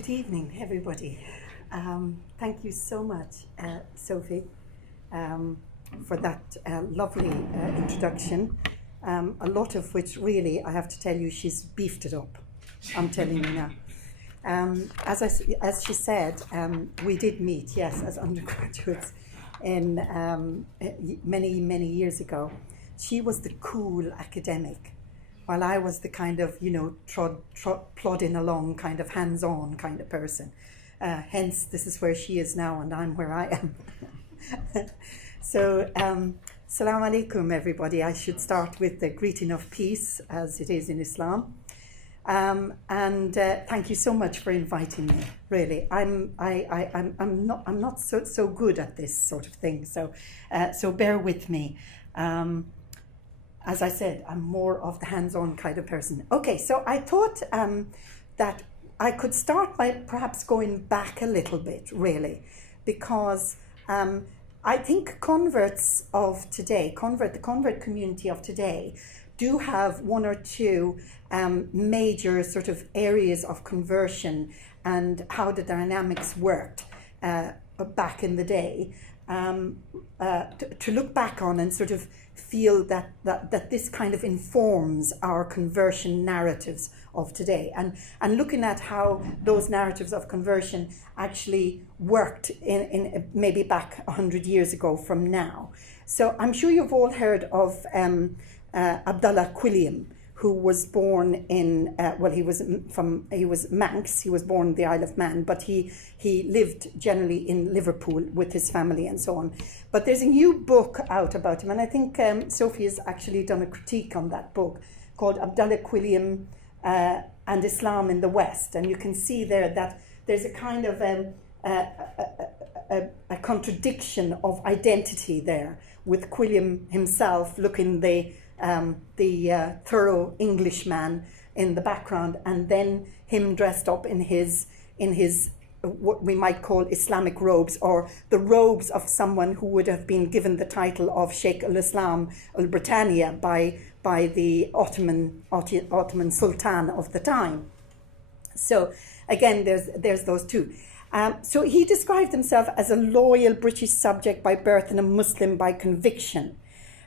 Good evening, everybody. Thank you so much, Sophie, for that lovely introduction, a lot of which really, I have to tell you, she's beefed it up, I'm telling you now. As she said, we did meet, yes, as undergraduates in many, many years ago. She was the cool academic, while I was the kind of, plodding along, kind of hands-on kind of person. Hence, this is where she is now, and I'm where I am. So, Assalamu alaikum, everybody. I should start with the greeting of peace, as it is in Islam. And thank you so much for inviting me. Really, I'm not so good at this sort of thing. So bear with me. As I said, I'm more of the hands-on kind of person. Okay, so I thought that I could start by perhaps going back a little bit, really, because I think converts of today, the convert community of today, do have one or two major sort of areas of conversion and how the dynamics worked back in the day, to look back on and sort of feel that this kind of informs our conversion narratives of today, and looking at how those narratives of conversion actually worked in maybe back 100 years ago from now. So I'm sure you've all heard of Abdullah Quilliam, who was born in, he was Manx, he was born in the Isle of Man, but he lived generally in Liverpool with his family and so on. But there's a new book out about him, and I think Sophie has actually done a critique on that book called Abdullah Quilliam and Islam in the West. And you can see there that there's a kind of a contradiction of identity there, with Quilliam himself looking the thorough Englishman in the background, and then him dressed up in his what we might call Islamic robes, or the robes of someone who would have been given the title of Sheikh al-Islam al-Britannia by the Ottoman Sultan of the time. So again, there's those two. So he described himself as a loyal British subject by birth and a Muslim by conviction.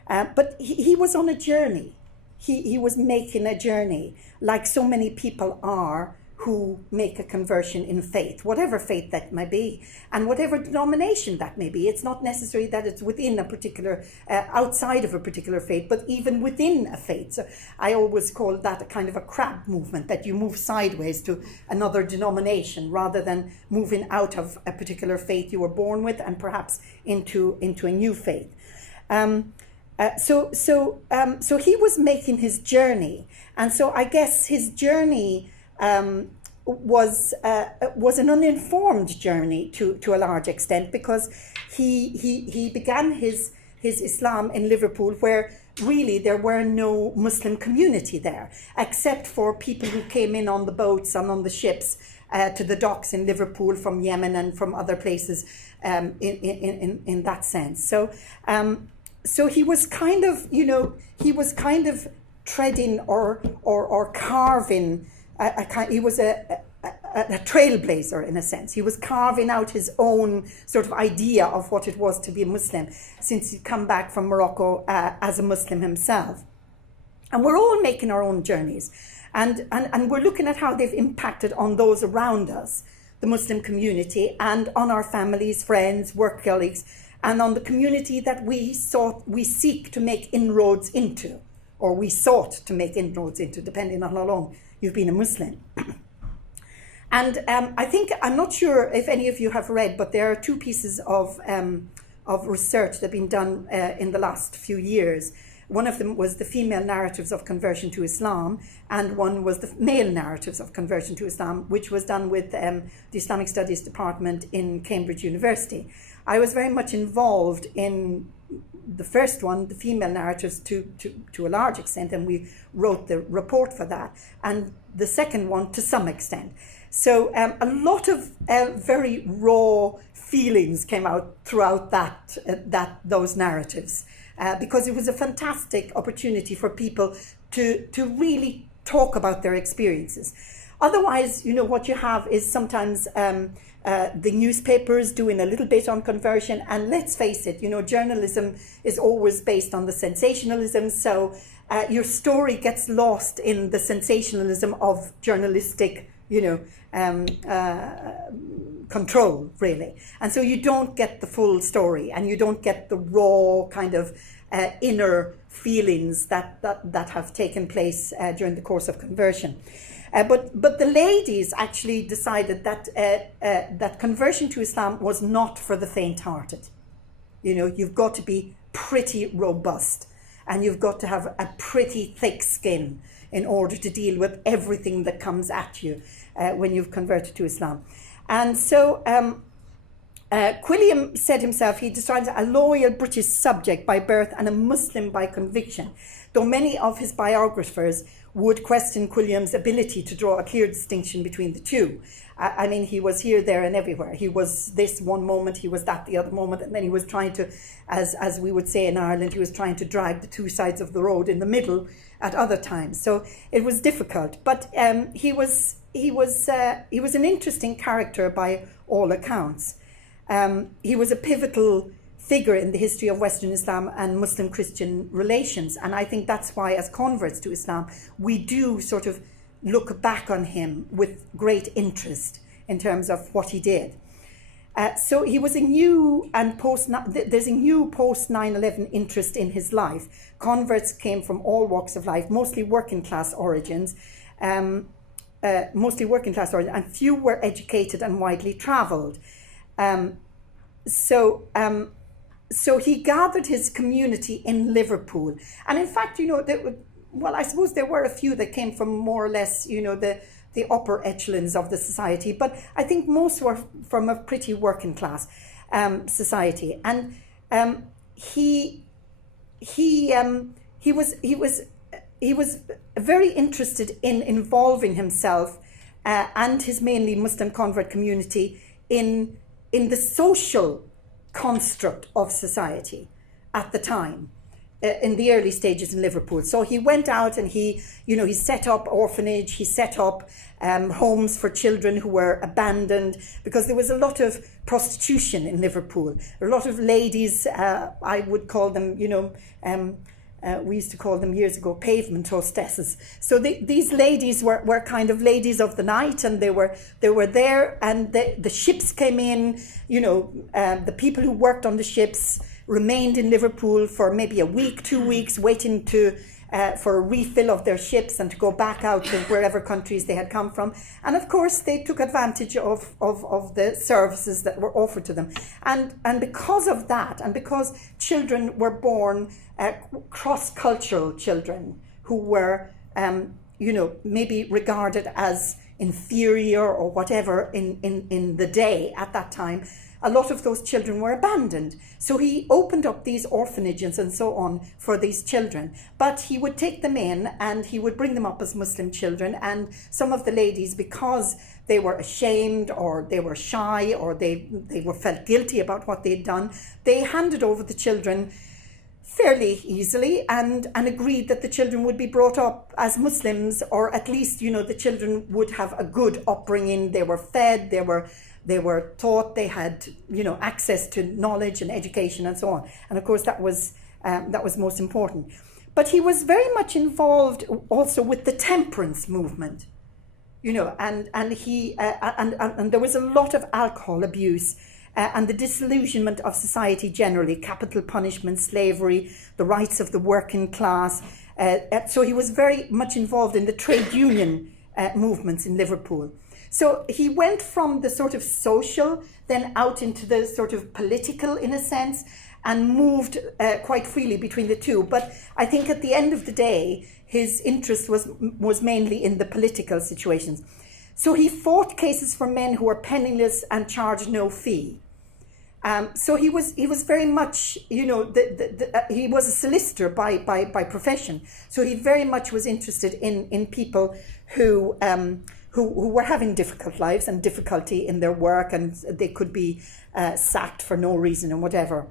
But he was on a journey. He was making a journey, like so many people are who make a conversion in faith, whatever faith that may be, and whatever denomination that may be. It's not necessary that it's within a particular, outside of a particular faith, but even within a faith. So I always call that a kind of a crab movement, that you move sideways to another denomination rather than moving out of a particular faith you were born with and perhaps into a new faith. So he was making his journey, and so I guess his journey was an uninformed journey to a large extent, because he began his Islam in Liverpool, where really there were no Muslim community there, except for people who came in on the boats and on the ships to the docks in Liverpool from Yemen and from other places, in that sense. So he was kind of, treading or carving. He was a trailblazer in a sense. He was carving out his own sort of idea of what it was to be a Muslim, since he'd come back from Morocco as a Muslim himself. And we're all making our own journeys, and we're looking at how they've impacted on those around us, the Muslim community, and on our families, friends, work colleagues, and on the community that we seek to make inroads into, or we sought to make inroads into, depending on how long you've been a Muslim. And I think, I'm not sure if any of you have read, but there are two pieces of research that have been done in the last few years. One of them was the female narratives of conversion to Islam, and one was the male narratives of conversion to Islam, which was done with the Islamic Studies Department in Cambridge University. I was very much involved in the first one, the female narratives, to a large extent, and we wrote the report for that, and the second one to some extent. So a lot of very raw feelings came out throughout those narratives, because it was a fantastic opportunity for people to really talk about their experiences. Otherwise, what you have is sometimes the newspapers doing a little bit on conversion. And let's face it, journalism is always based on the sensationalism. So your story gets lost in the sensationalism of journalistic, control, really. And so you don't get the full story, and you don't get the raw kind of inner feelings that have taken place during the course of conversion. But the ladies actually decided that conversion to Islam was not for the faint-hearted. You've got to be pretty robust, and you've got to have a pretty thick skin in order to deal with everything that comes at you when you've converted to Islam. And so Quilliam said himself he describes a loyal British subject by birth and a Muslim by conviction, though many of his biographers would question Quilliam's ability to draw a clear distinction between the two. I mean, he was here, there and everywhere. He was this one moment, he was that the other moment, and then he was trying to, as we would say in Ireland, he was trying to drag the two sides of the road in the middle at other times. So it was difficult, but he was an interesting character by all accounts. He was a pivotal figure in the history of Western Islam and Muslim-Christian relations. And I think that's why, as converts to Islam, we do sort of look back on him with great interest in terms of what he did. So he was there's a new post 9/11 interest in his life. Converts came from all walks of life, mostly working class origins, and few were educated and widely travelled. So he gathered his community in Liverpool. And in fact, I suppose there were a few that came from more or less, the upper echelons of the society, but I think most were from a pretty working class society. And he was very interested in involving himself and his mainly Muslim convert community in the social construct of society at the time, in the early stages in Liverpool. So he went out and he set up orphanage, he set up homes for children who were abandoned, because there was a lot of prostitution in Liverpool. A lot of ladies, I would call them, we used to call them years ago pavement hostesses. So these ladies were kind of ladies of the night, and they were there, and the ships came in, the people who worked on the ships remained in Liverpool for maybe a week, 2 weeks, waiting for a refill of their ships and to go back out to wherever countries they had come from. And of course, they took advantage of the services that were offered to them. And because of that, and because children were born, cross-cultural children who were, maybe regarded as inferior or whatever in the day at that time, a lot of those children were abandoned. So he opened up these orphanages and so on for these children. But he would take them in and he would bring them up as Muslim children. And some of the ladies, because they were ashamed or they were shy or they felt guilty about what they'd done, they handed over the children fairly easily and agreed that the children would be brought up as Muslims, or at least, the children would have a good upbringing. They were fed, they were taught, they had, access to knowledge and education and so on. And of course, that was most important. But he was very much involved also with the Temperance Movement, and there was a lot of alcohol abuse and the disillusionment of society generally, capital punishment, slavery, the rights of the working class. So he was very much involved in the trade union movements in Liverpool. So he went from the sort of social, then out into the sort of political, in a sense, and moved quite freely between the two. But I think at the end of the day, his interest was mainly in the political situations. So he fought cases for men who were penniless and charged no fee. So he was very much, he was a solicitor by profession. So he very much was interested in people who were having difficult lives and difficulty in their work, and they could be sacked for no reason and whatever.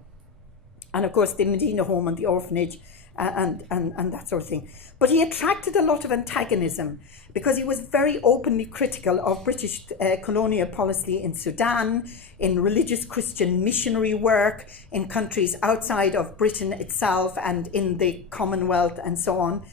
And of course, the Medina Home and the orphanage and that sort of thing. But he attracted a lot of antagonism because he was very openly critical of British colonial policy in Sudan, in religious Christian missionary work in countries outside of Britain itself and in the Commonwealth and so on.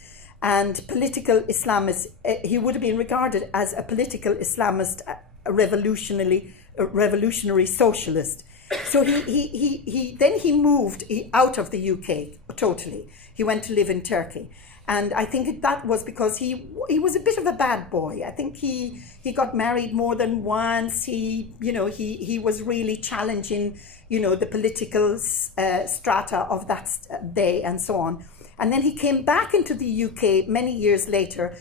And political Islamist, he would have been regarded as a political Islamist, a revolutionary socialist. So he moved out of the UK totally. He went to live in Turkey. And I think that was because he was a bit of a bad boy. I think he got married more than once. He was really challenging, the political strata of that day and so on. And then he came back into the UK many years later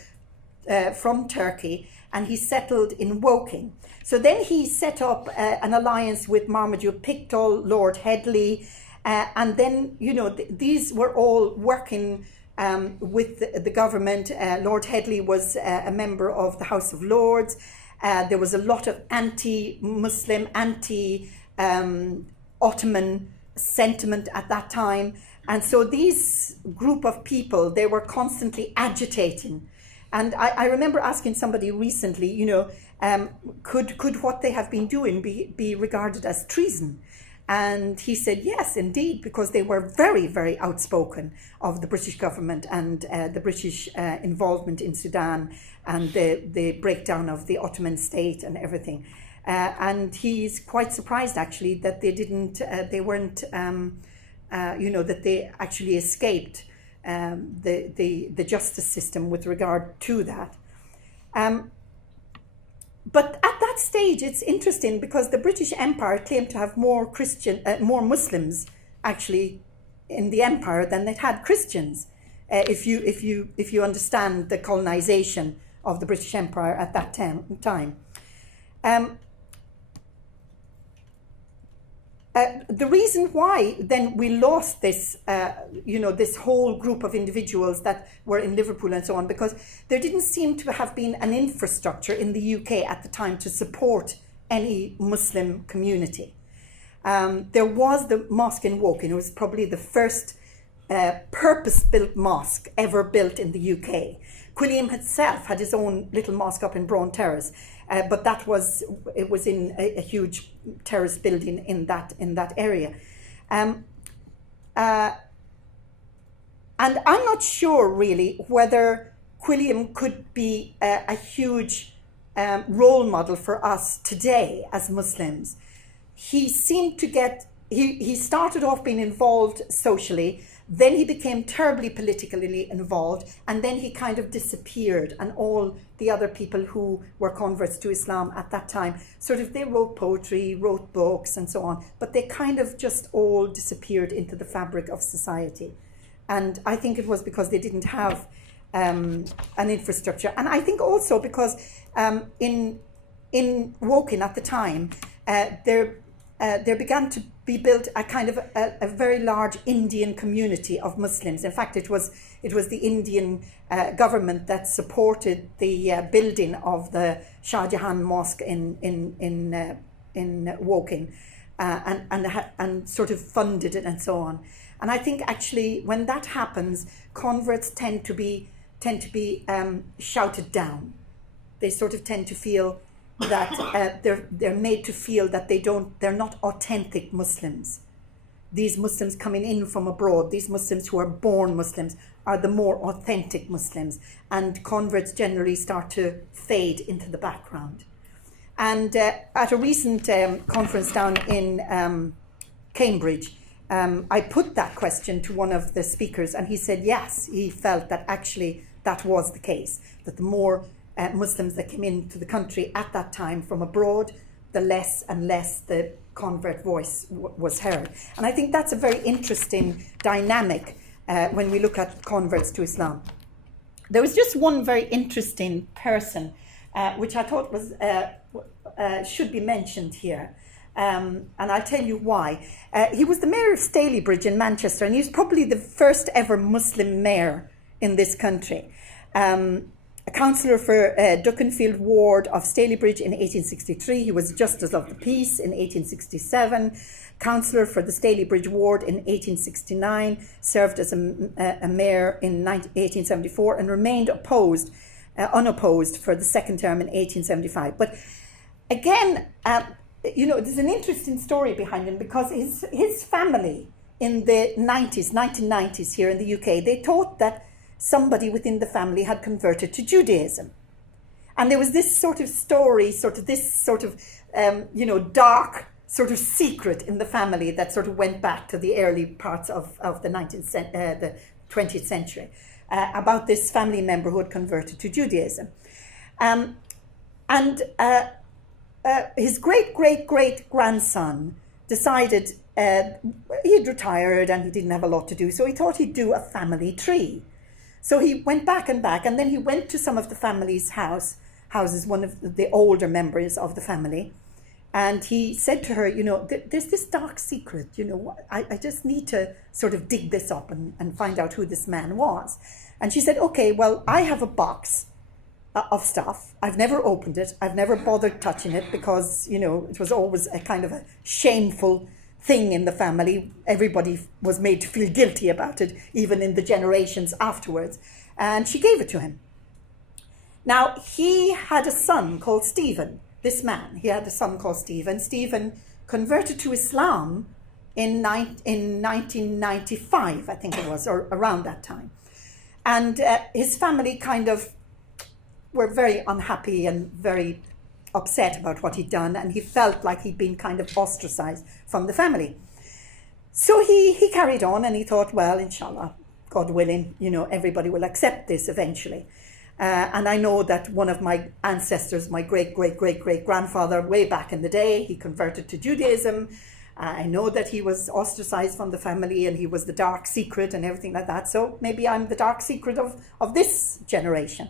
from Turkey, and he settled in Woking. So then he set up an alliance with Marmaduke Pickthall, Lord Headley, and then, these were all working with the government. Lord Headley was a member of the House of Lords. There was a lot of anti-Muslim, anti-Ottoman sentiment at that time. And so these group of people, they were constantly agitating. And I remember asking somebody recently, could what they have been doing be regarded as treason? And he said, yes, indeed, because they were very, very outspoken of the British government and the British involvement in Sudan and the breakdown of the Ottoman state and everything. And he's quite surprised, actually, that that they actually escaped the justice system with regard to that. But at that stage, it's interesting because the British Empire claimed to have more Muslims actually in the empire than it had Christians. If you understand the colonization of the British Empire at that time. The reason why then we lost this, this whole group of individuals that were in Liverpool and so on, because there didn't seem to have been an infrastructure in the UK at the time to support any Muslim community. There was the mosque in Woking. It was probably the first purpose-built mosque ever built in the UK. Quilliam himself had his own little mosque up in Braun Terrace, but it was in a huge terrace building in that area. And I'm not sure really whether Quilliam could be a huge role model for us today as Muslims. He seemed to he started off being involved socially, then he became terribly politically involved, and then he kind of disappeared, and all the other people who were converts to Islam at that time, they wrote poetry, wrote books and so on, but they kind of just all disappeared into the fabric of society. And I think it was because they didn't have an infrastructure. And I think also because in Woking at the time, there began to be built a kind of a very large Indian community of Muslims. In fact, it was the Indian government that supported the building of the Shah Jahan Mosque in Woking, and sort of funded it and so on. And I think actually when that happens, converts tend to be shouted down. They sort of tend to feel that they're made to feel that they're not authentic Muslims. These Muslims coming in from abroad, these Muslims who are born Muslims, are the more authentic Muslims, and converts generally start to fade into the background. And at a recent conference down in Cambridge, I put that question to one of the speakers, and he said yes, he felt that actually that was the case, that the more Muslims that came into the country at that time from abroad, the less and less the convert voice was heard. And I think that's a very interesting dynamic when we look at converts to Islam. There was just one very interesting person which I thought was should be mentioned here. And I'll tell you why. He was the mayor of Stalybridge in Manchester, and he was probably the first ever Muslim mayor in this country. a councillor for Duckenfield Ward of Stalybridge in 1863. He was Justice of the Peace in 1867. Councillor for the Stalybridge Ward in 1869, served as a mayor in 1874 and remained unopposed for the second term in 1875. But again, there's an interesting story behind him, because his family in the 1990s here in the UK, they thought that somebody within the family had converted to Judaism. And there was this sort of story, dark sort of secret in the family that sort of went back to the early parts of the 20th century about this family member who had converted to Judaism. His great-great-great-grandson decided he'd retired and he didn't have a lot to do, so he thought he'd do a family tree. So he went back, and then he went to some of the family's houses, one of the older members of the family, and he said to her, there's this dark secret, I just need to sort of dig this up and find out who this man was. And she said, okay, well, I have a box of stuff. I've never opened it. I've never bothered touching it because, it was always a kind of a shameful thing in the family. Everybody was made to feel guilty about it, even in the generations afterwards. And she gave it to him. Now, he had a son called Stephen. This man, he had a son called Stephen. Stephen converted to Islam in 1995, I think it was, or around that time. And his family kind of were very unhappy and very upset about what he'd done, and he felt like he'd been kind of ostracized from the family. So he carried on, and he thought, well, inshallah, God willing, everybody will accept this eventually. And I know that one of my ancestors, my great-great-great-great-grandfather, way back in the day, he converted to Judaism. I know that he was ostracized from the family and he was the dark secret and everything like that. So maybe I'm the dark secret of this generation.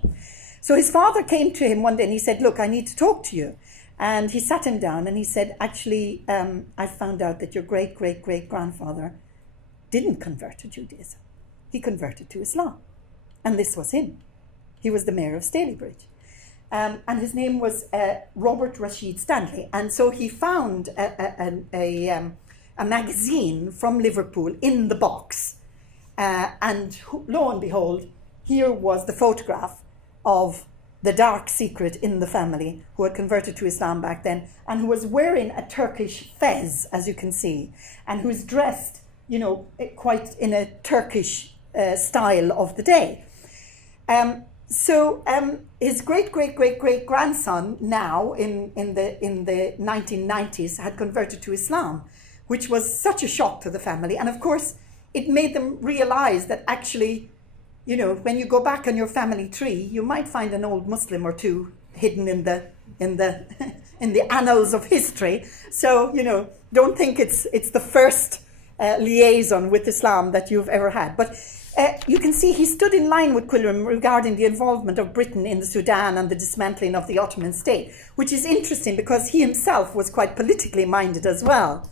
So his father came to him one day and he said, look, I need to talk to you. And he sat him down and he said, actually, I found out that your great-great-great-grandfather didn't convert to Judaism. He converted to Islam. And this was him. He was the mayor of Stalybridge. And his name was Robert Rashid Stanley. And so he found a magazine from Liverpool in the box. And lo and behold, here was the photograph of the dark secret in the family who had converted to Islam back then and who was wearing a Turkish fez, as you can see, and who's dressed, quite in a Turkish style of the day. So his great-great-great-great-grandson now in the 1990s had converted to Islam, which was such a shock to the family. And of course, it made them realize that actually, when you go back on your family tree, you might find an old Muslim or two hidden in the annals of history. So, don't think it's the first liaison with Islam that you've ever had. But you can see he stood in line with Quilliam regarding the involvement of Britain in the Sudan and the dismantling of the Ottoman state, which is interesting because he himself was quite politically minded as well.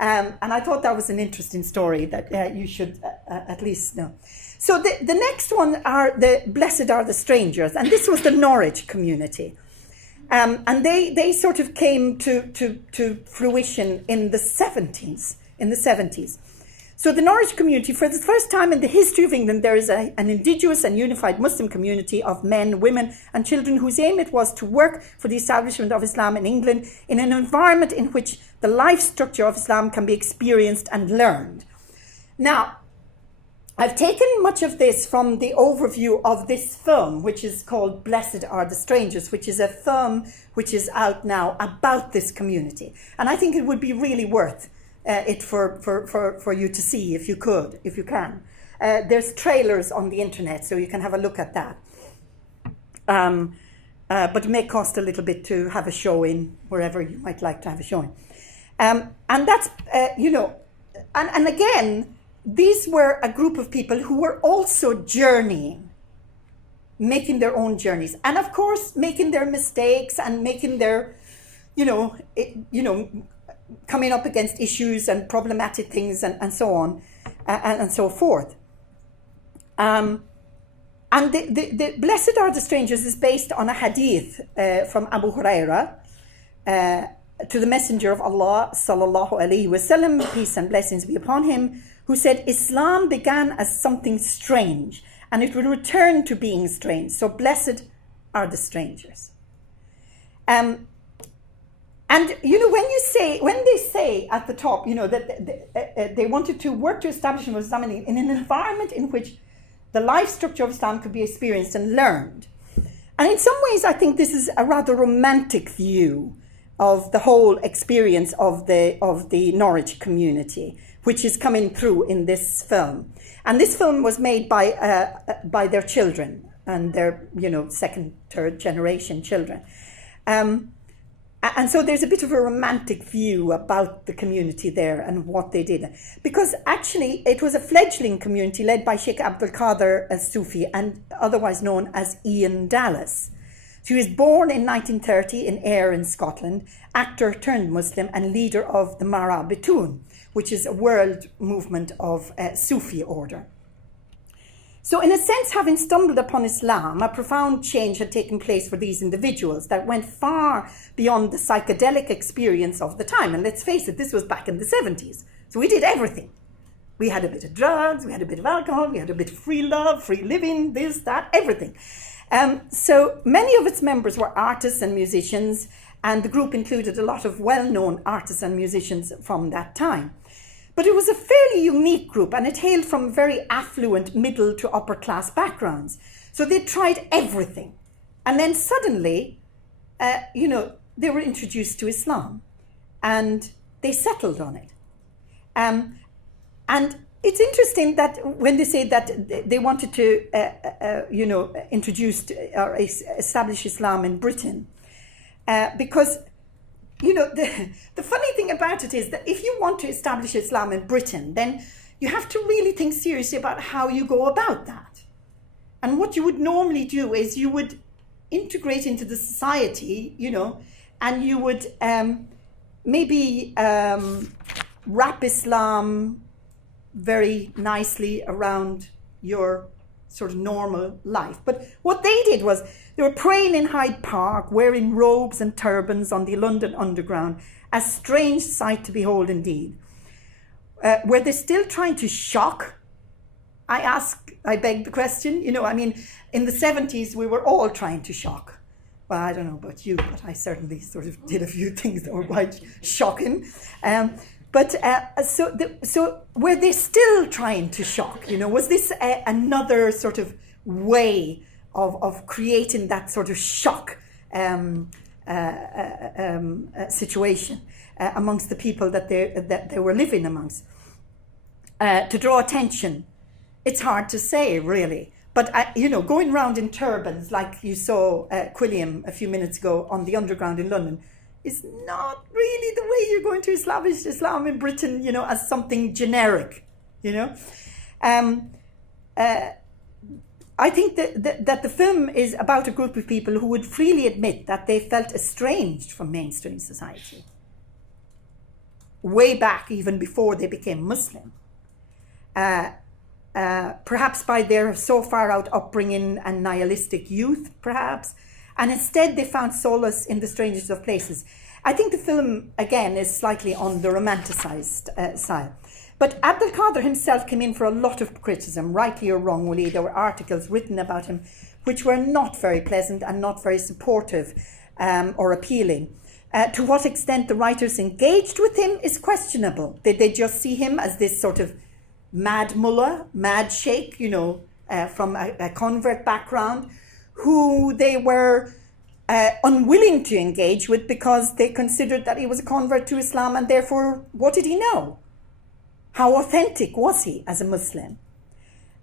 And I thought that was an interesting story that you should at least know. So the next one are the Blessed Are the Strangers, and this was the Norwich Community. And they sort of came to fruition in the 70s. So the Norwich Community, for the first time in the history of England, there is an indigenous and unified Muslim community of men, women and children whose aim it was to work for the establishment of Islam in England in an environment in which the life structure of Islam can be experienced and learned. Now, I've taken much of this from the overview of this film, which is called Blessed Are the Strangers, which is a film which is out now about this community. And I think it would be really worth it for you to see if you can. There's trailers on the internet, so you can have a look at that. But it may cost a little bit to have a showing wherever you might like to have a showing. And that's, and again, these were a group of people who were also journeying, making their own journeys, and of course making their mistakes and making their, coming up against issues and problematic things and so on and so forth. And the Blessed Are the Strangers is based on a hadith from Abu Huraira to the Messenger of Allah, sallallahu alaihi wasallam, peace and blessings be upon him, who said, Islam began as something strange, and it will return to being strange. So blessed are the strangers. And when they say at the top, that they wanted to work to establish Islam in an environment in which the life structure of Islam could be experienced and learned. And in some ways, I think this is a rather romantic view of the whole experience of the Norwich community, which is coming through in this film. And this film was made by their children and their, second, third generation children. And so there's a bit of a romantic view about the community there and what they did. Because actually it was a fledgling community led by Sheikh Abdul Qadir al-Sufi, and otherwise known as Ian Dallas. So he was born in 1930 in Ayr in Scotland, actor turned Muslim and leader of the Mara Batool, which is a world movement of Sufi order. So in a sense, having stumbled upon Islam, a profound change had taken place for these individuals that went far beyond the psychedelic experience of the time. And let's face it, this was back in the 70s. So we did everything. We had a bit of drugs, we had a bit of alcohol, we had a bit of free love, free living, this, that, everything. So many of its members were artists and musicians, and the group included a lot of well-known artists and musicians from that time. But it was a fairly unique group, and it hailed from very affluent middle to upper class backgrounds. So they tried everything. And then suddenly, they were introduced to Islam, and they settled on it. And it's interesting that when they say that they wanted to, introduce or establish Islam in Britain, because the funny thing about it is that if you want to establish Islam in Britain, then you have to really think seriously about how you go about that. And what you would normally do is you would integrate into the society, and you would maybe wrap Islam very nicely around your sort of normal life. But what they did was they were praying in Hyde Park, wearing robes and turbans on the London Underground, a strange sight to behold indeed. Were they still trying to shock? I beg the question. In the 70s, we were all trying to shock. Well, I don't know about you, but I certainly sort of did a few things that were quite shocking. So were they still trying to shock? Was this another sort of way of creating that sort of shock situation amongst the people that they were living amongst? To draw attention, it's hard to say, really. But, going round in turbans, like you saw Quilliam a few minutes ago on the Underground in London, is not really the way you're going to establish Islam in Britain, as something generic, I think that the film is about a group of people who would freely admit that they felt estranged from mainstream society, way back even before they became Muslim. Perhaps by their so far out upbringing and nihilistic youth, perhaps, and instead they found solace in the strangest of places. I think the film, again, is slightly on the romanticized side. But Abdul Qadir himself came in for a lot of criticism, rightly or wrongly. There were articles written about him which were not very pleasant and not very supportive or appealing. To what extent the writers engaged with him is questionable. Did they just see him as this sort of mad mullah, mad sheikh, from a convert background, who they were unwilling to engage with because they considered that he was a convert to Islam, and therefore, what did he know? How authentic was he as a Muslim?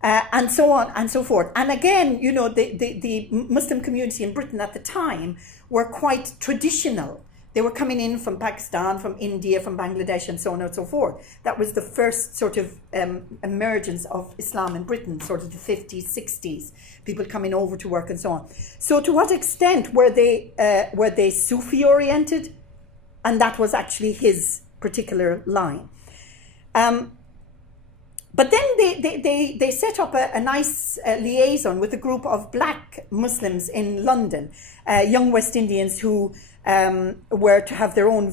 And so on and so forth. And again, the Muslim community in Britain at the time were quite traditional. They were coming in from Pakistan, from India, from Bangladesh, and so on and so forth. That was the first sort of emergence of Islam in Britain, sort of the 50s, 60s, people coming over to work and so on. So to what extent were they Sufi-oriented? And that was actually his particular line. But then they set up a nice liaison with a group of black Muslims in London, young West Indians who were to have their own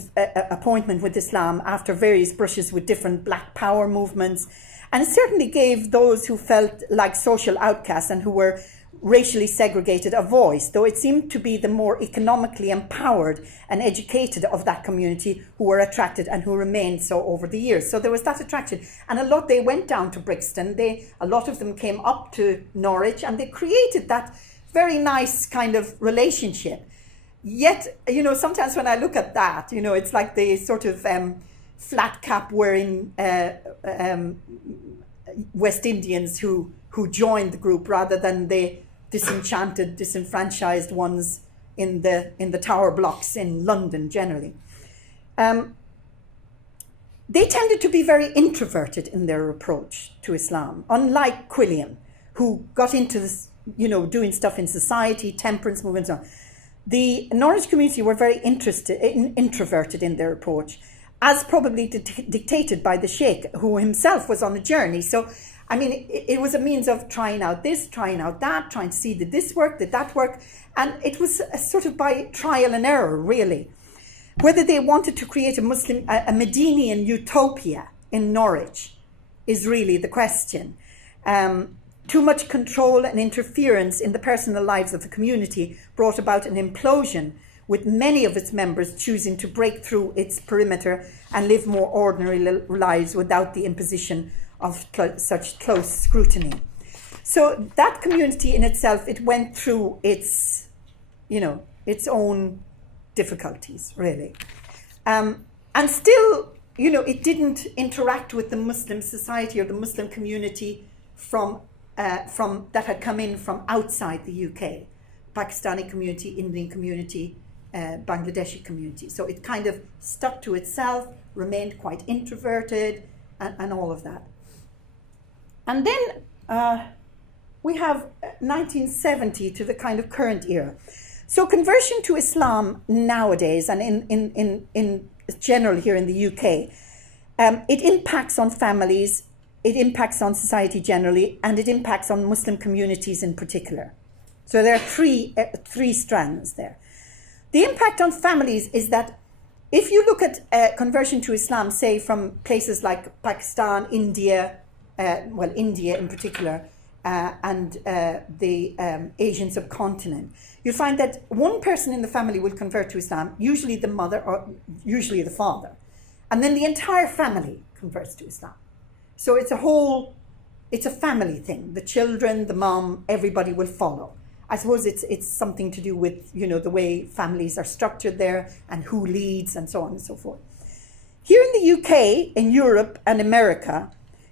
appointment with Islam after various brushes with different black power movements. And it certainly gave those who felt like social outcasts and who were racially segregated a voice, though it seemed to be the more economically empowered and educated of that community who were attracted and who remained so over the years. So there was that attraction. And they went down to Brixton, a lot of them came up to Norwich, and they created that very nice kind of relationship. Yet, sometimes when I look at that, it's like the sort of flat cap wearing West Indians who joined the group rather than the disenchanted, disenfranchised ones in the tower blocks in London generally. They tended to be very introverted in their approach to Islam, unlike Quilliam, who got into this, doing stuff in society, temperance movement, and so on. The Norwich community were very introverted in their approach, as probably dictated by the Sheikh, who himself was on a journey. So, I mean, it was a means of trying out this, trying out that, trying to see did this work, did that work. And it was a sort of by trial and error, really. Whether they wanted to create a Medinian utopia in Norwich is really the question. Too much control and interference in the personal lives of the community brought about an implosion, with many of its members choosing to break through its perimeter and live more ordinary lives without the imposition of such close scrutiny. So that community in itself, it went through its own difficulties, really. And still, it didn't interact with the Muslim society or the Muslim community from that had come in from outside the UK, Pakistani community, Indian community, Bangladeshi community. So it kind of stuck to itself, remained quite introverted, and all of that. And then we have 1970 to the kind of current era. So conversion to Islam nowadays, and in general here in the UK, it impacts on families, it impacts on society generally, and it impacts on Muslim communities in particular. So there are three strands there. The impact on families is that if you look at conversion to Islam, say from places like Pakistan, India, India in particular, and the Asian subcontinent, you find that one person in the family will convert to Islam, usually the mother or usually the father, and then the entire family converts to Islam. So it's a family thing. The children, the mom, everybody will follow. I suppose it's something to do with, the way families are structured there and who leads and so on and so forth. Here in the UK, in Europe and America,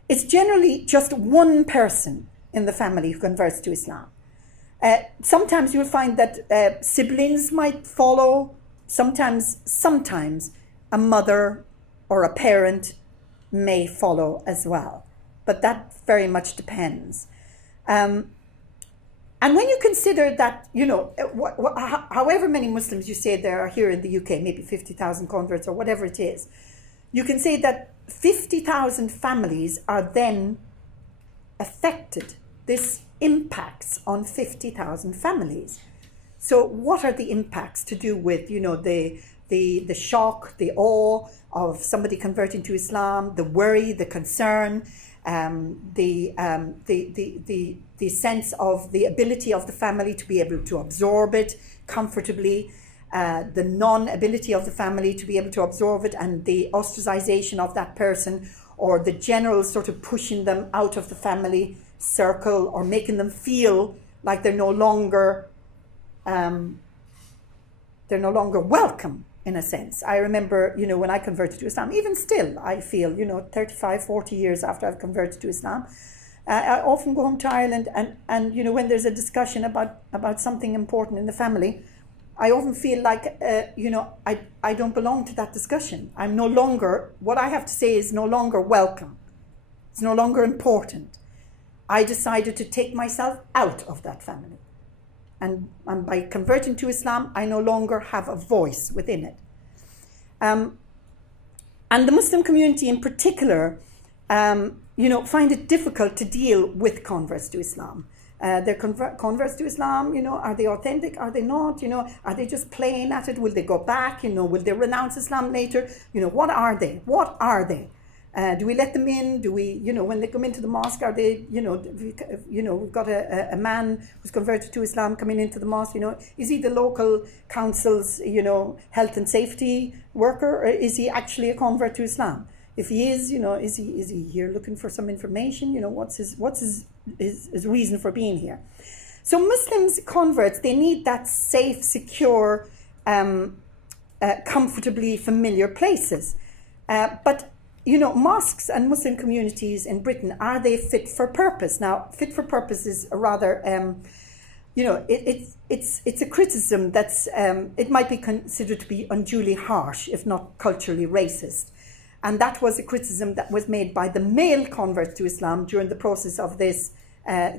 it's generally just one person in the family who converts to Islam. Sometimes you'll find that siblings might follow. Sometimes a mother or a parent may follow as well. But that very much depends. And when you consider that, however many Muslims you say there are here in the UK, maybe 50,000 converts or whatever it is, you can say that 50,000 families are then affected. This impacts on 50,000 families. So what are the impacts to do with, the shock, the awe of somebody converting to Islam, the worry, the concern, the sense of the ability of the family to be able to absorb it comfortably, the non-ability of the family to be able to absorb it, and the ostracization of that person, or the general sort of pushing them out of the family circle, or making them feel like they're no longer welcome, in a sense. I remember, when I converted to Islam, even still, I feel, 35, 40 years after I've converted to Islam, I often go home to Ireland and when there's a discussion about something important in the family, I often feel like, I don't belong to that discussion. I'm no longer, what I have to say is no longer welcome. It's no longer important. I decided to take myself out of that family. And by converting to Islam, I no longer have a voice within it. And the Muslim community in particular, find it difficult to deal with converts to Islam. They're converts to Islam, are they authentic? Are they not? Are they just playing at it? Will they go back? Will they renounce Islam later? What are they? What are they? Do we let them in? Do we, when they come into the mosque, are they, we've got a man who's converted to Islam coming into the mosque, is he the local council's, health and safety worker, or is he actually a convert to Islam? If he is, is he here looking for some information? What's his reason for being here? So Muslims, converts, they need that safe, secure, comfortably familiar places. But mosques and Muslim communities in Britain, are they fit for purpose? Now, fit for purpose is a rather, it's a criticism that's, it might be considered to be unduly harsh, if not culturally racist. And that was a criticism that was made by the male converts to Islam during the process of this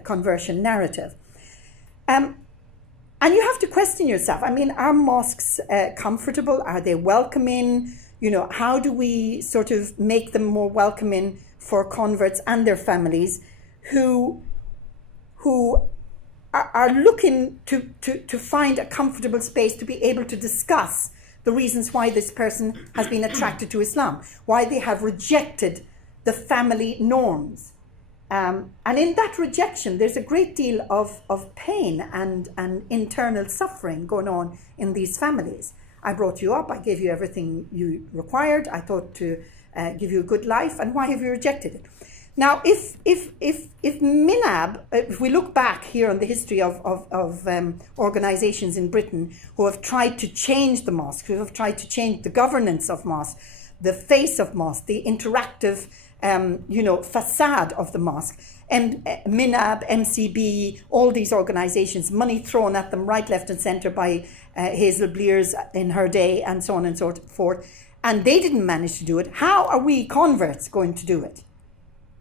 conversion narrative. And you have to question yourself. I mean, are mosques comfortable? Are they welcoming? How do we sort of make them more welcoming for converts and their families who are looking to find a comfortable space to be able to discuss the reasons why this person has been attracted to Islam, why they have rejected the family norms. And in that rejection, there's a great deal of pain and internal suffering going on in these families. I brought you up, I gave you everything you required, I thought to give you a good life, and why have you rejected it? Now, if MINAB, if we look back here on the history of organisations in Britain who have tried to change the mosque, who have tried to change the governance of mosque, the face of mosque, the interactive, facade of the mosque, and MINAB, MCB, all these organisations, money thrown at them right, left and centre by Hazel Blears in her day, and so on and so forth, and they didn't manage to do it. How are we converts going to do it?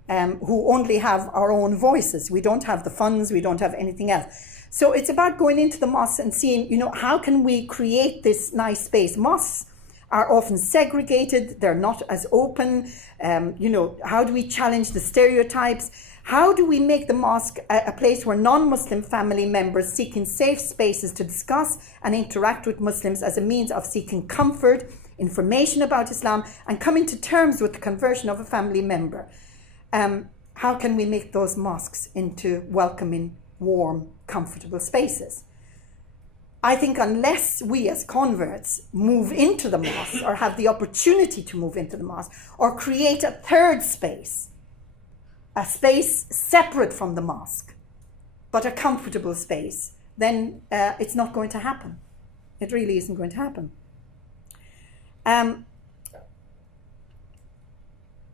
Who only have our own voices. We don't have the funds, we don't have anything else. So it's about going into the mosques and seeing, how can we create this nice space? Mosques are often segregated, they're not as open. How do we challenge the stereotypes? How do we make the mosque a place where non-Muslim family members seeking safe spaces to discuss and interact with Muslims as a means of seeking comfort, information about Islam, and coming to terms with the conversion of a family member? How can we make those mosques into welcoming, warm, comfortable spaces? I think unless we as converts move into the mosque or have the opportunity to move into the mosque or create a third space, a space separate from the mosque, but a comfortable space, then it's not going to happen. It really isn't going to happen.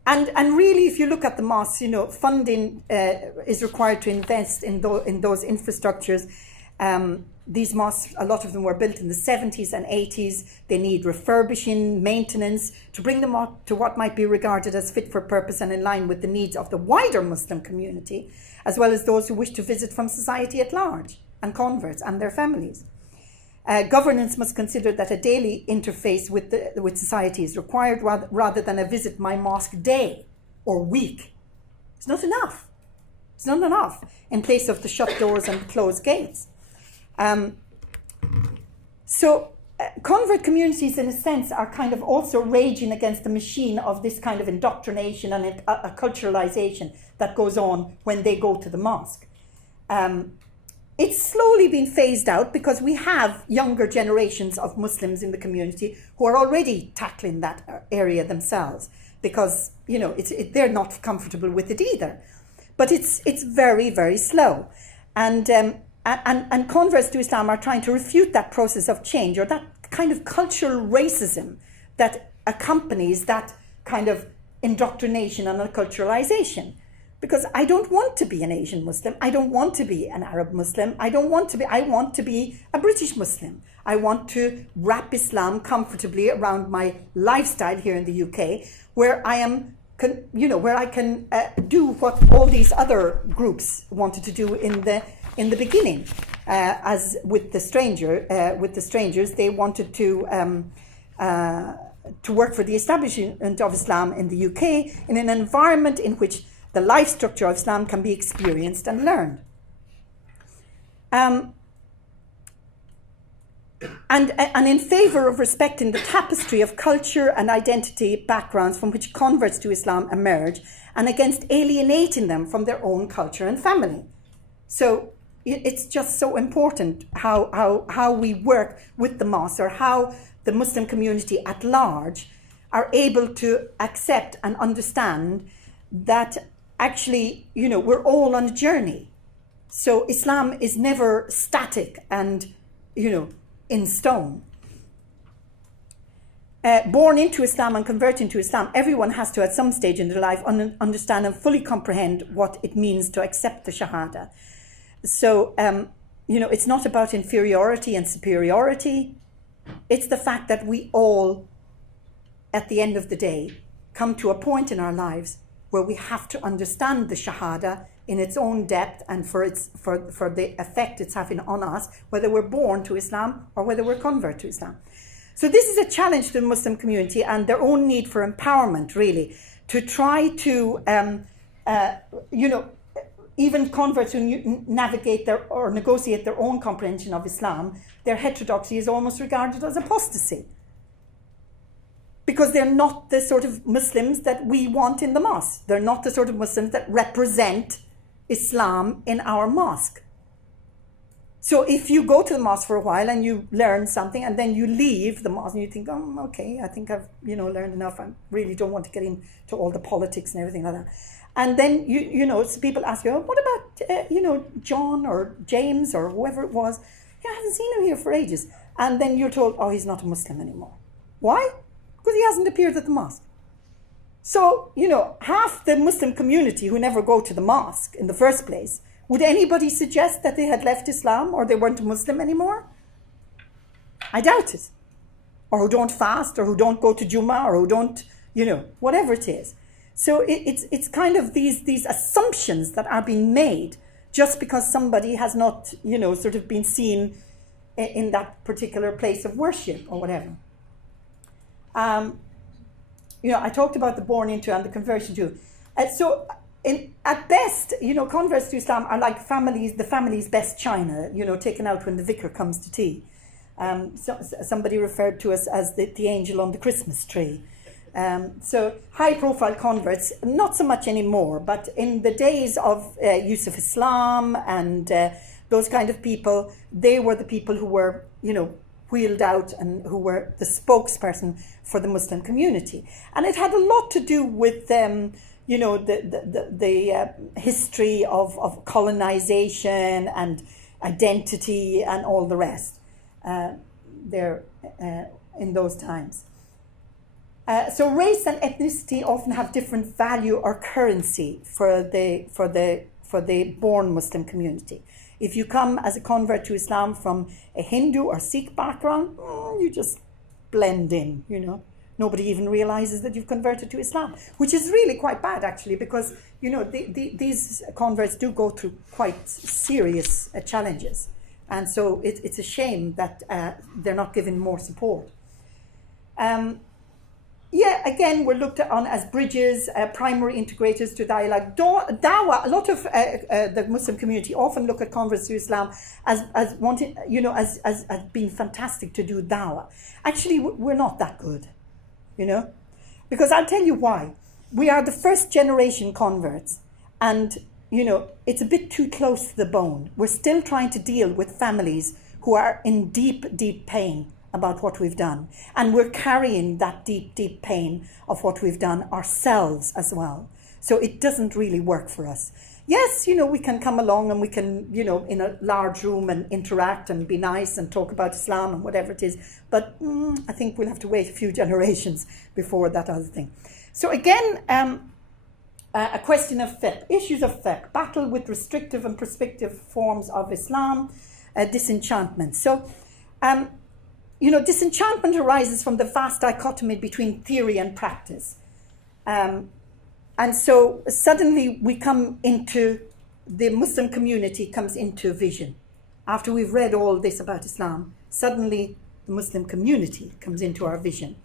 And really, if you look at the mosques, funding is required to invest in those infrastructures. These mosques, a lot of them were built in the 70s and 80s. They need refurbishing, maintenance, to bring them up to what might be regarded as fit for purpose and in line with the needs of the wider Muslim community, as well as those who wish to visit from society at large, and converts and their families. Governance must consider that a daily interface with society is required rather than a visit my mosque day or week. It's not enough. It's not enough in place of the shut doors and closed gates. So convert communities, in a sense, are kind of also raging against the machine of this kind of indoctrination and a culturalization that goes on when they go to the mosque. It's slowly been phased out because we have younger generations of Muslims in the community who are already tackling that area themselves because, they're not comfortable with it either. But it's very, very slow. And converts to Islam are trying to refute that process of change or that kind of cultural racism that accompanies that kind of indoctrination and acculturalization. Because I don't want to be an Asian Muslim. I don't want to be an Arab Muslim. I want to be a British Muslim. I want to wrap Islam comfortably around my lifestyle here in the UK, where I am, where I can do what all these other groups wanted to do in the beginning. As with the strangers, they wanted to work for the establishment of Islam in the UK in an environment in which The life structure of Islam can be experienced and learned. And in favour of respecting the tapestry of culture and identity backgrounds from which converts to Islam emerge, and against alienating them from their own culture and family. So it's just so important how we work with the mosque, or how the Muslim community at large are able to accept and understand that actually, we're all on a journey. So Islam is never static and, in stone. Born into Islam and converting to Islam, everyone has to, at some stage in their life, understand and fully comprehend what it means to accept the Shahada. So, it's not about inferiority and superiority. It's the fact that we all, at the end of the day, come to a point in our lives where we have to understand the Shahada in its own depth and for the effect it's having on us, whether we're born to Islam or whether we're convert to Islam. So this is a challenge to the Muslim community and their own need for empowerment, really, to try to, even converts who navigate or negotiate their own comprehension of Islam, their heterodoxy is almost regarded as apostasy, because they're not the sort of Muslims that we want in the mosque. They're not the sort of Muslims that represent Islam in our mosque. So if you go to the mosque for a while and you learn something, and then you leave the mosque and you think, oh, okay, I think I've learned enough. I really don't want to get into all the politics and everything like that. And then so people ask you, oh, what about John or James or whoever it was? I haven't seen him here for ages. And then you're told, oh, he's not a Muslim anymore. Why? Because he hasn't appeared at the mosque. So, half the Muslim community who never go to the mosque in the first place, would anybody suggest that they had left Islam or they weren't a Muslim anymore? I doubt it. Or who don't fast, or who don't go to Jummah, or who don't, whatever it is. So it's kind of these assumptions that are being made just because somebody has not, sort of been seen in that particular place of worship or whatever. I talked about the born into and the conversion to. At best, converts to Islam are like the family's best china, taken out when the vicar comes to tea. Somebody referred to us as the angel on the Christmas tree. So high-profile converts, not so much anymore, but in the days of Yusuf Islam and those kind of people, they were the people who were, wheeled out and who were the spokesperson for the Muslim community. And it had a lot to do with the history of colonization and identity and all the rest there in those times. So race and ethnicity often have different value or currency for the born Muslim community. If you come as a convert to Islam from a Hindu or Sikh background, you just blend in, Nobody even realizes that you've converted to Islam, which is really quite bad, actually, because, these converts do go through quite serious challenges. And so it's a shame that they're not given more support. Again, we're looked on as bridges, primary integrators to dialogue. Dawah, a lot of the Muslim community often look at converts to Islam as wanting, as being fantastic to do dawah. Actually, we're not that good, because I'll tell you why. We are the first generation converts, and, it's a bit too close to the bone. We're still trying to deal with families who are in deep, deep pain about what we've done. And we're carrying that deep, deep pain of what we've done ourselves as well. So it doesn't really work for us. Yes, we can come along and we can, in a large room and interact and be nice and talk about Islam and whatever it is. But I think we'll have to wait a few generations before that other thing. So again, a question of fiqh, issues of fiqh, battle with restrictive and prescriptive forms of Islam, disenchantment. So, disenchantment arises from the vast dichotomy between theory and practice. And so suddenly the Muslim community comes into vision. After we've read all this about Islam, suddenly the Muslim community comes into our vision.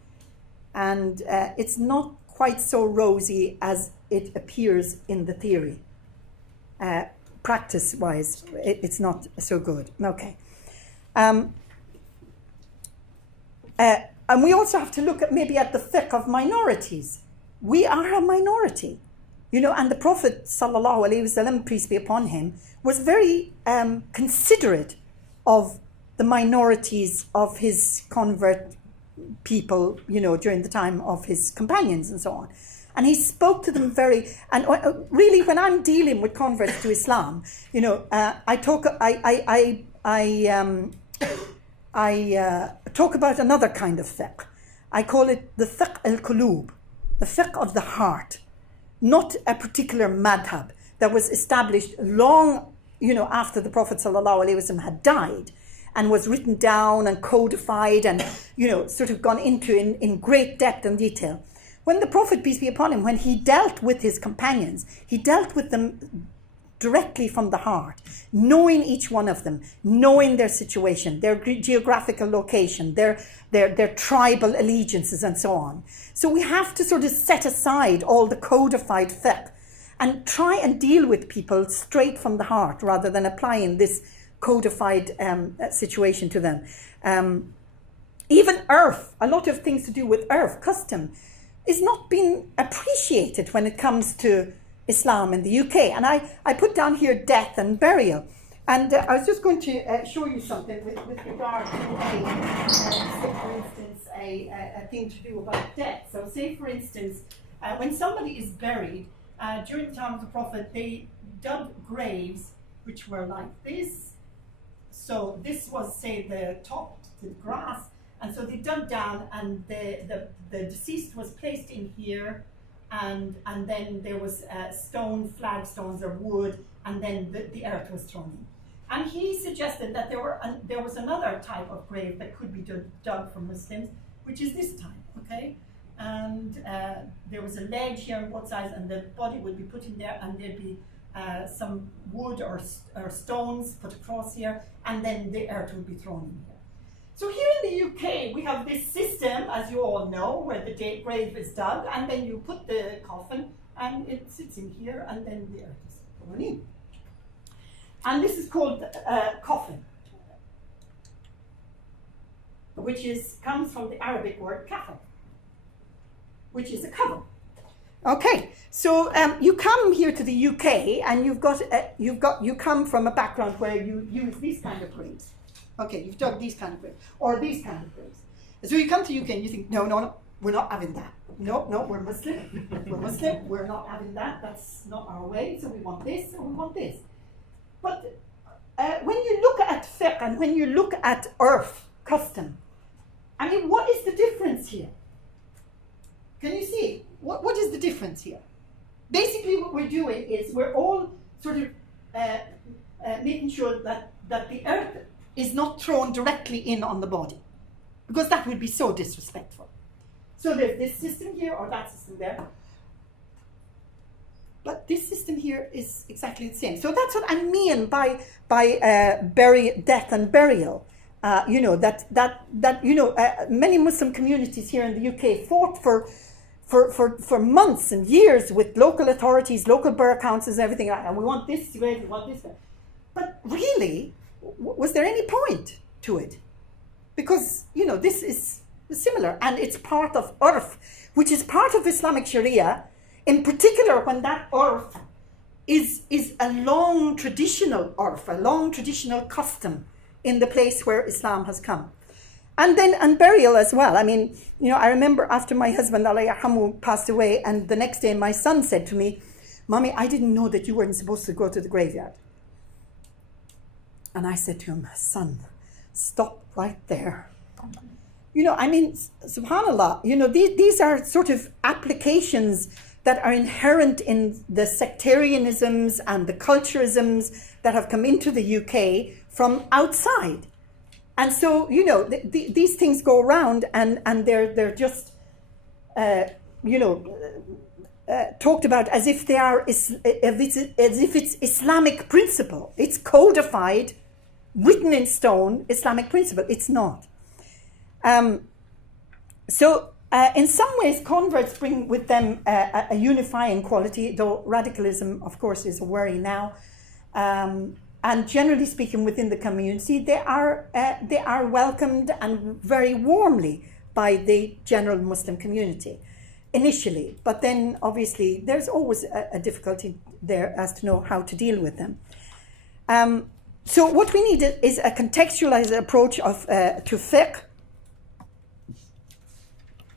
And it's not quite so rosy as it appears in the theory. Practice-wise, it's not so good. Okay. And we also have to look at maybe at the fiqh of minorities. We are a minority, and the Prophet sallallahu alaihi wasallam, peace be upon him, was very considerate of the minorities of his convert people, during the time of his companions and so on. And he spoke to them really when I'm dealing with converts to Islam, I talk about another kind of fiqh. I call it the fiqh al-qulub, the fiqh of the heart, not a particular madhab that was established long, after the Prophet ﷺ had died, and was written down and codified and, sort of gone into in great depth and detail. When the Prophet, peace be upon him, when he dealt with his companions, he dealt with them directly from the heart, knowing each one of them, knowing their situation, their geographical location, their tribal allegiances and so on. So we have to sort of set aside all the codified fiqh and try and deal with people straight from the heart rather than applying this codified situation to them. Even urf, a lot of things to do with urf, custom, is not being appreciated when it comes to Islam in the UK. And I put down here death and burial. And I was just going to show you something with regard to, say for instance, a thing to do about death. So say for instance, when somebody is buried, during the time of the Prophet, they dug graves which were like this. So this was, say, the top, the grass. And so they dug down, and the deceased was placed in here, and then there was flagstones or wood, and then the earth was thrown in. And he suggested that there was another type of grave that could be dug for Muslims, which is this type, okay? And there was a ledge here on both sides, and the body would be put in there, and there'd be some wood or stones put across here, and then the earth would be thrown in here. So here in the UK, we have this system, as you all know, where the grave is dug, and then you put the coffin, and it sits in here, and then the earth is thrown in. And this is called coffin, which comes from the Arabic word kafan, which is a cover. Okay, so you come here to the UK, and you come from a background where you use these kind of graves. Okay, you've dug these kind of graves, or these kind of graves. So you come to UK and you think, no, we're not having that. No, we're Muslim. We're Muslim. We're not having that. That's not our way. So we want this, or we want this. But when you look at fiqh and when you look at urf, custom, I mean, what is the difference here? Can you see? What is the difference here? Basically, what we're doing is we're all sort of making sure that the earth is not thrown directly in on the body, because that would be so disrespectful. So there's this system here or that system there, but this system here is exactly the same. So that's what I mean by death and burial. Many Muslim communities here in the UK fought for months and years with local authorities, local borough councils, and everything. And we want this grave, we want this. But really, was there any point to it? Because, this is similar, and it's part of urf, which is part of Islamic Sharia, in particular when that urf is a long traditional urf, a long traditional custom in the place where Islam has come. And burial as well. I mean, I remember after my husband, Allah yarhamu, passed away, and the next day my son said to me, "Mommy, I didn't know that you weren't supposed to go to the graveyard." And I said to him, "Son, stop right there." Subhanallah, these are sort of applications that are inherent in the sectarianisms and the culturalisms that have come into the UK from outside. And so, these things go around and they're just, talked about as if they are, as if it's Islamic principle. It's codified, written in stone, Islamic principle. It's not. So In some ways, converts bring with them a unifying quality, though radicalism, of course, is a worry now. And generally speaking, within the community, they are welcomed and very warmly by the general Muslim community initially. But then, obviously, there's always a difficulty there as to know how to deal with them. So what we need is a contextualized approach to fiqh,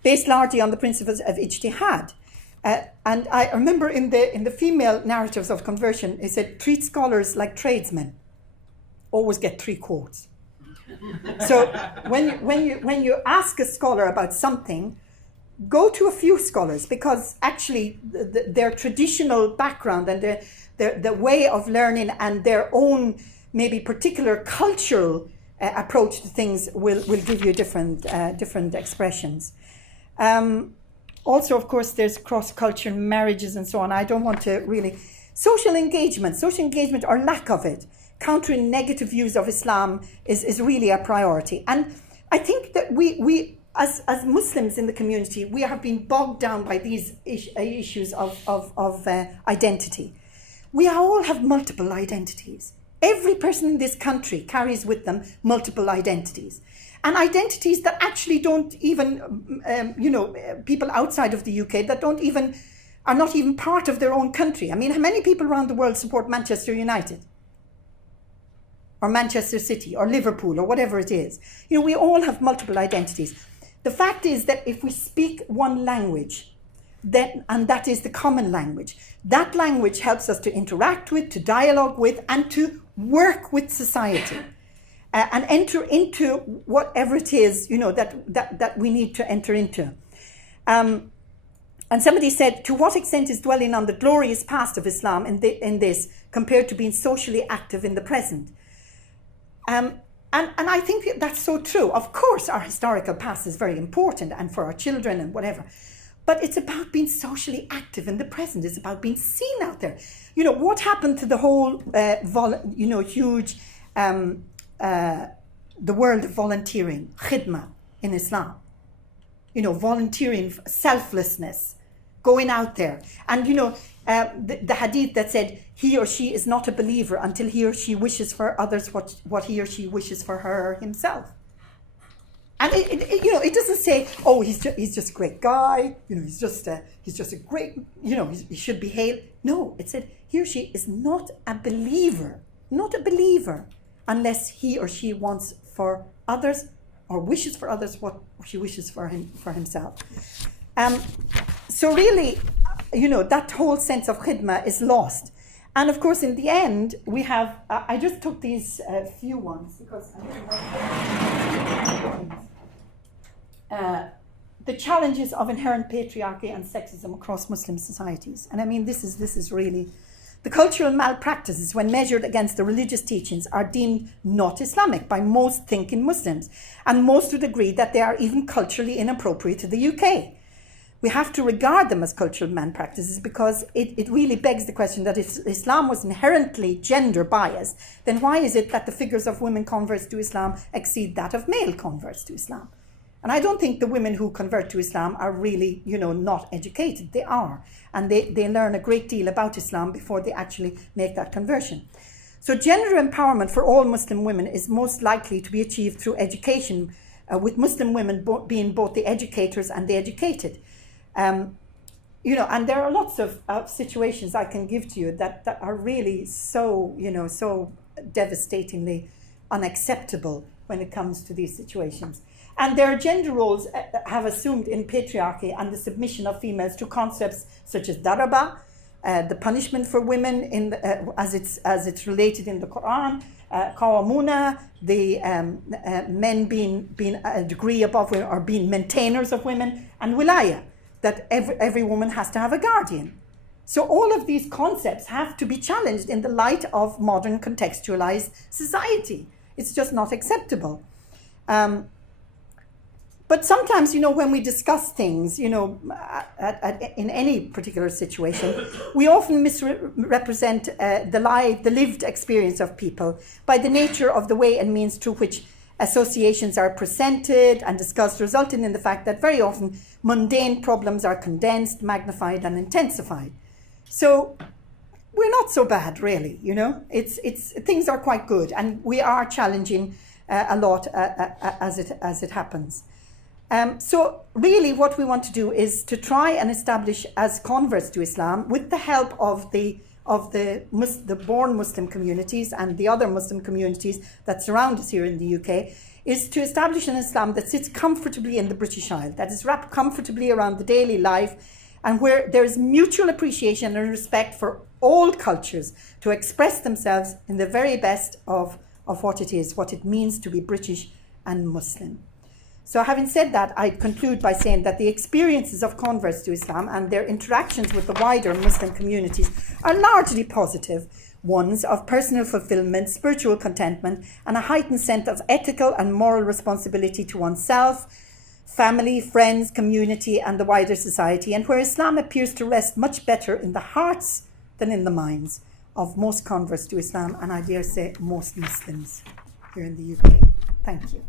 based largely on the principles of ijtihad. And I remember in the female narratives of conversion, it said, treat scholars like tradesmen. Always get 3 quotes. So when you ask a scholar about something, go to a few scholars, because actually their traditional background and the way of learning and their own maybe particular cultural approach to things will give you different expressions. Also, of course, there's cross-cultural marriages and so on. I don't want to really... Social engagement or lack of it, countering negative views of Islam is really a priority. And I think that we as Muslims in the community, we have been bogged down by these issues of identity. We all have multiple identities. Every person in this country carries with them multiple identities. And identities that actually don't even, people outside of the UK that are not even part of their own country. I mean, how many people around the world support Manchester United? Or Manchester City, or Liverpool, or whatever it is. We all have multiple identities. The fact is that if we speak one language, and that is the common language, that language helps us to interact with, to dialogue with, and to work with society. And enter into whatever it is, that we need to enter into. And somebody said, to what extent is dwelling on the glorious past of Islam in this compared to being socially active in the present? And I think that's so true. Of course, our historical past is very important, and for our children and whatever. But it's about being socially active in the present. It's about being seen out there. What happened to the whole, huge... the world of volunteering, khidmah in Islam. Volunteering, selflessness, going out there. And, the hadith that said, he or she is not a believer until he or she wishes for others what he or she wishes for her or himself. And it doesn't say, oh, he's just a great guy, he's just a great, he should be hailed. No, it said he or she is not a believer, unless he or she wants for others or wishes for others what she wishes for himself. So really, that whole sense of khidmah is lost. And of course, in the end, we have, I just took these few ones because the challenges of inherent patriarchy and sexism across Muslim societies. And I mean, this is really, the cultural malpractices when measured against the religious teachings are deemed not Islamic by most thinking Muslims. And most would agree that they are even culturally inappropriate to the UK. We have to regard them as cultural malpractices because it really begs the question that if Islam was inherently gender biased, then why is it that the figures of women converts to Islam exceed that of male converts to Islam? And I don't think the women who convert to Islam are really, not educated. They are. And they learn a great deal about Islam before they actually make that conversion. So gender empowerment for all Muslim women is most likely to be achieved through education, with Muslim women being both the educators and the educated. And there are lots of situations I can give to you that are really so devastatingly unacceptable when it comes to these situations. And their gender roles have assumed in patriarchy and the submission of females to concepts such as daraba, the punishment for women as it's related in the Quran, qawamuna, the men being a degree above women or being maintainers of women, and wilaya, that every woman has to have a guardian. So all of these concepts have to be challenged in the light of modern contextualized society. It's just not acceptable. But sometimes, when we discuss things, in any particular situation, we often misrepresent the lived experience of people by the nature of the way and means through which associations are presented and discussed, resulting in the fact that very often mundane problems are condensed, magnified, and intensified. So we're not so bad, really. You know, it's things are quite good, and we are challenging a lot as it happens. So really, what we want to do is to try and establish, as converts to Islam, with the help of the born Muslim communities and the other Muslim communities that surround us here in the UK, is to establish an Islam that sits comfortably in the British Isle, that is wrapped comfortably around the daily life, and where there is mutual appreciation and respect for all cultures to express themselves in the very best of what it is, what it means to be British and Muslim. So having said that, I'd conclude by saying that the experiences of converts to Islam and their interactions with the wider Muslim communities are largely positive ones of personal fulfillment, spiritual contentment, and a heightened sense of ethical and moral responsibility to oneself, family, friends, community, and the wider society, and where Islam appears to rest much better in the hearts than in the minds of most converts to Islam, and I dare say most Muslims here in the UK. Thank you.